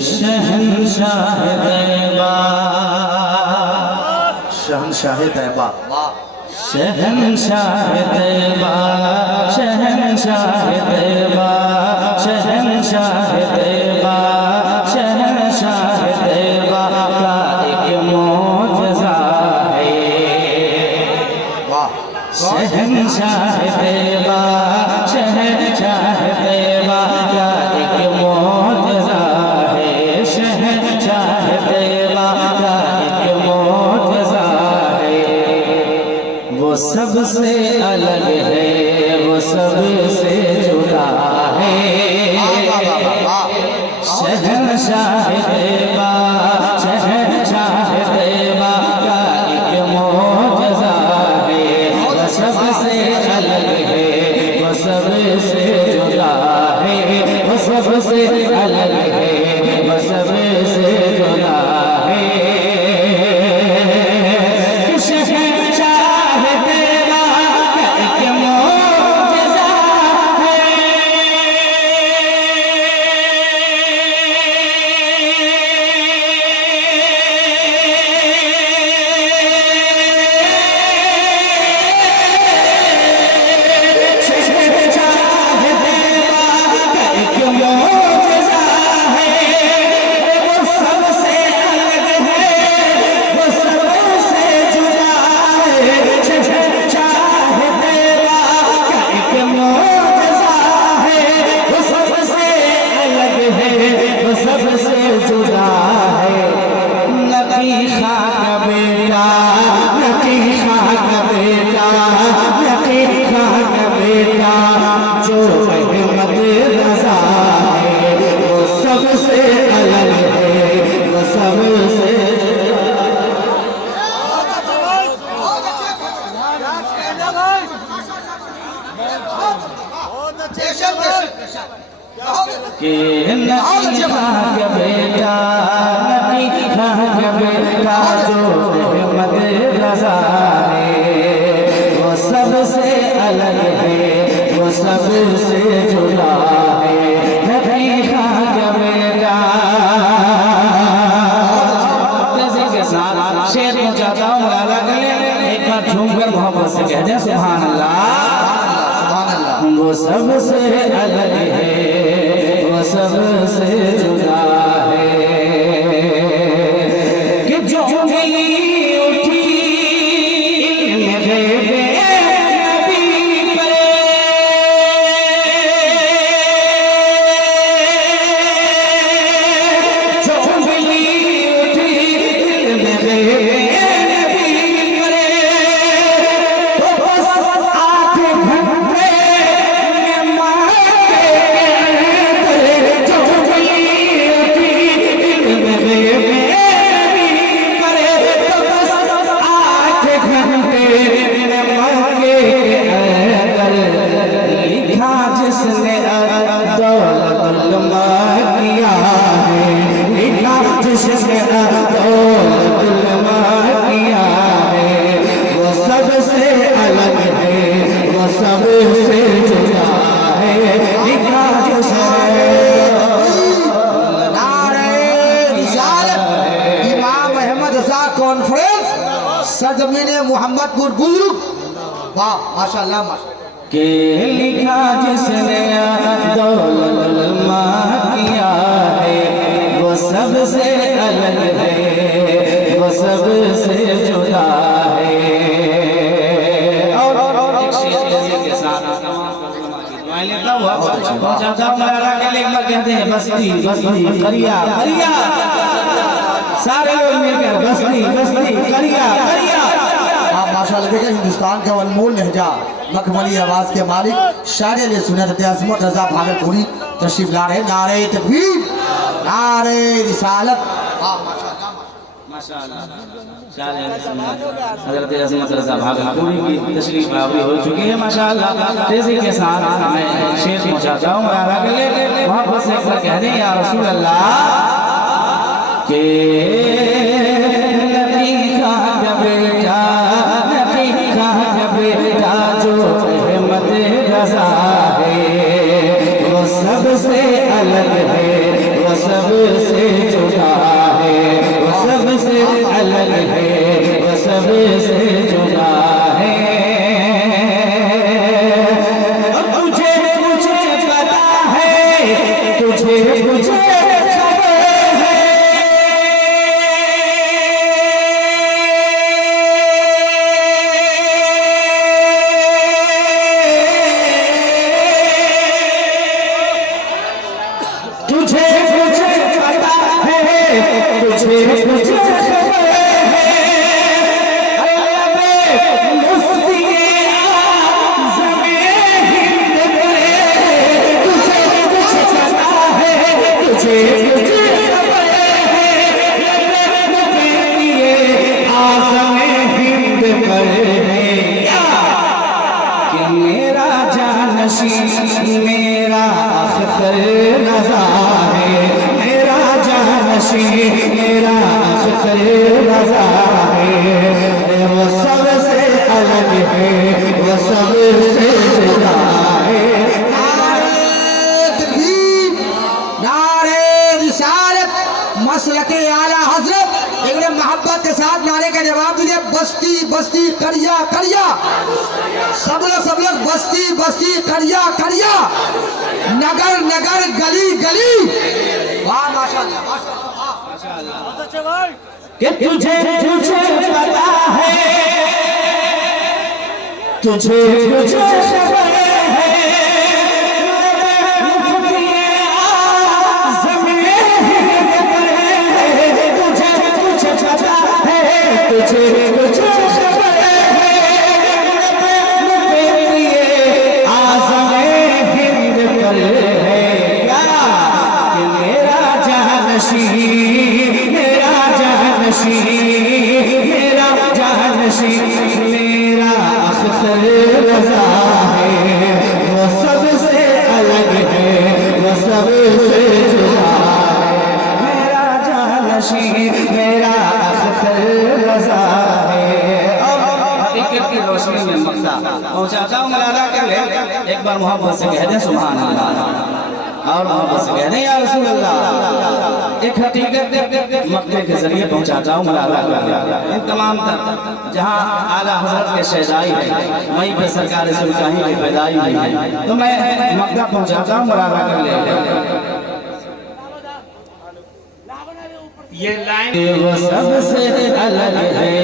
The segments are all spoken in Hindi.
शहंशाह तैयबा, शहंशाह तैयबा, शहंशाह तैयबा, शहंशाह तैयबा, शहंशाह तैयबा, शहंशाह तैयबा का एक मौजज़ा है। शहंशाह तैयबा, शहंशाह तैयबा का एक मौजज़ा है। शहंशाह तैयबा का एक मौजज़ा है। वो सबसे अलग है, वो सबसे जुदा है। शहंशाह तैयबा, शहंशाह तैयबा का एक मौजज़ा है। वो सबसे अलग है, वो सबसे जुदा है। वो सबसे अलग है, वो सबसे जुदा है। शहंशाह तैयबा का एक मौजज़ा है। कि नबी खां के बेटा, नबी खां के बेटा जो अहमद रज़ा है। वो सबसे अलग है, वो सबसे जुदा है। नबी खां के बेटा के साथ शेर में जाता हूँ, एक बार झूमकर मोहब्बत से कह दे सुभान अल्लाह। वो सबसे अलग है, वो सबसे जुदा है। कि जो उंगली उठी इल्म ग़ैबे नबी करे, जो उंगली उठी इल्म ग़ैबे नबी करे, तो बस 8 घंटे सरजमीने मोहम्मदपुर बुजुर्ग। वाह माशाल्लाह माशाल्लाह। के लिखा जिसने दौलत माँ किया है, वो सबसे अलग है, वो सबसे जुदा है। और एक शेर के साथ दुआ लेता हुआ पहुंचाता हूँ मेरा के लिए कहते हैं बस्ती बस्ती करिया करिया, सारे लोग मिलकर बस्ती बस्ती करिया करिया। आप माशाल्लाह देखिए हिंदुस्तान के अनमोल लहजा मखमली आवाज के मालिक शायर ने सुन्नत अज़मत रज़ा भागलपुरी तशरीफ ला रहे। नारे तकबीर, नारे रिसालत। माशाल्लाह हज़रत अज़मत रज़ा भागलपुरी की तशरीफ आवी हो चुकी है। माशाल्लाह तेजी के साथ मैं शेर पहुंचाता हूँ वहाँ पर से कह दें या रसूल अल्लाह के नबी खां का बेटा, नबी खां का बेटा जो अहमद रज़ा है। वो सब सबसे अलग है, वो सबसे जुदा है, वो सबसे अलग है, वो सबसे जुदा है। तुझे कुछ पता है, तुझे कुछ तुझे कुछ पता है, तुझे कुछ खबर है। मुफ्ती आज़म हिंद करे, तुझे कुछ पता है, तुझे कुछ खबर है। मुफ्ती आज़म हिंद करे क्या कि मेरा जानशीं मेरा अख्तर रज़ा है, मेरा जानशीं मेरा अख्तर रज़ा है। वो सबसे अलग है, वो सबसे जुदा है। नारे तकबीर, नारे रिसालत, मसलके आला हजरत। एक मोहब्बत के साथ नारे का जवाब दीजिए। बस्ती बस्ती करिया करिया, सब लोग बस्ती बस्ती करिया करिया, नगर नगर गली गली। वाह माशाअल्लाह माशाअल्लाह। कि तुझे कुछ पता है, तुझे कुछ खबर है। मुफ्ती आज़म हिंद करे, तुझे कुछ पता है, तुझे कुछ खबर है। मुफ्ती आज़म हिंद करे क्या कि मेरा जानशीं मेरा जानशीं मेरा जानशीं मेरा अख्तर रज़ा है। वो सबसे अलग है, वो सबसे जुदा है। मेरा जानशीं मेरा अख्तर रज़ा है। अब हकीकत की रोशनी में मक्ता पहुंचाता हूँ मलाला के लिए। एक बार मोहब्बत से कह दे सुभान अल्लाह, और मोहब्बत से कह दे या रसूल अल्लाह। एक हकीकत मक्ते के जरिए पहुंचाता हूँ मलाला का। इन तमाम तर जहाँ आला हज़रत के शहदाई है, वहीं पे सरकार सुल्तानी की पैदाई हुई है, तो मैं मक्ता पहुंचाता हूँ मलाला कर ले। ये लाइन वो सबसे अलग है,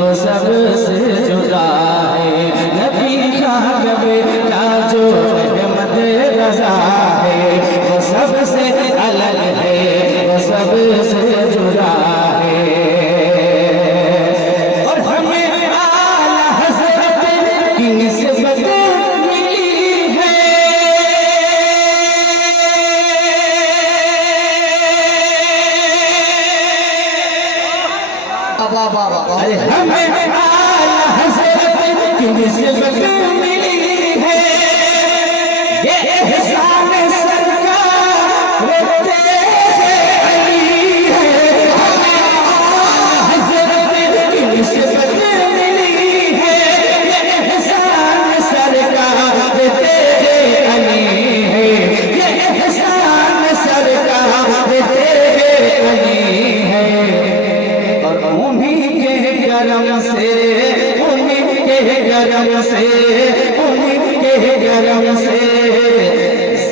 वो सबसे जुदा है। नबी का बेटा जो अहमद रज़ा है, वो सबसे अलग है, वो सबसे जुदा है। और हमें आला हज़रत की निस्बत मिली है। अरे हमें आला हज़रत की निस्बत मिली है। ये एहसान सरकार तेरे अली है। हमें आला हज़रत की निस्बत मिली है। ये एहसान सरकार तेरे अली है। ये एहसान सरकार तेरे अली है। और उन्हीं के करम से, उन्हीं के करम से, उन्हीं के करम से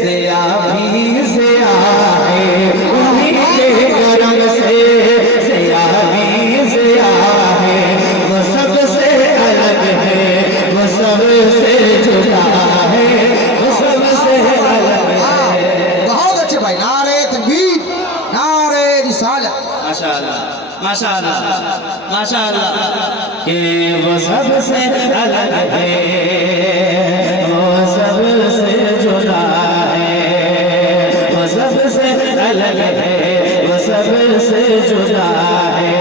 ज़िया भी ज़िया है। उन्हीं के करम से ज़िया भी ज़िया है। वो सबसे अलग है, वो सबसे जुदा है, वो सबसे अलग है। बहुत अच्छे भाई, नारे तकबीर, नारे रिसालत। माशाअल्लाह माशाअल्लाह माशाअल्लाह। कि वो सबसे अलग है, वो सबसे जुदा है, वो सबसे अलग है, वो सबसे जुदा है।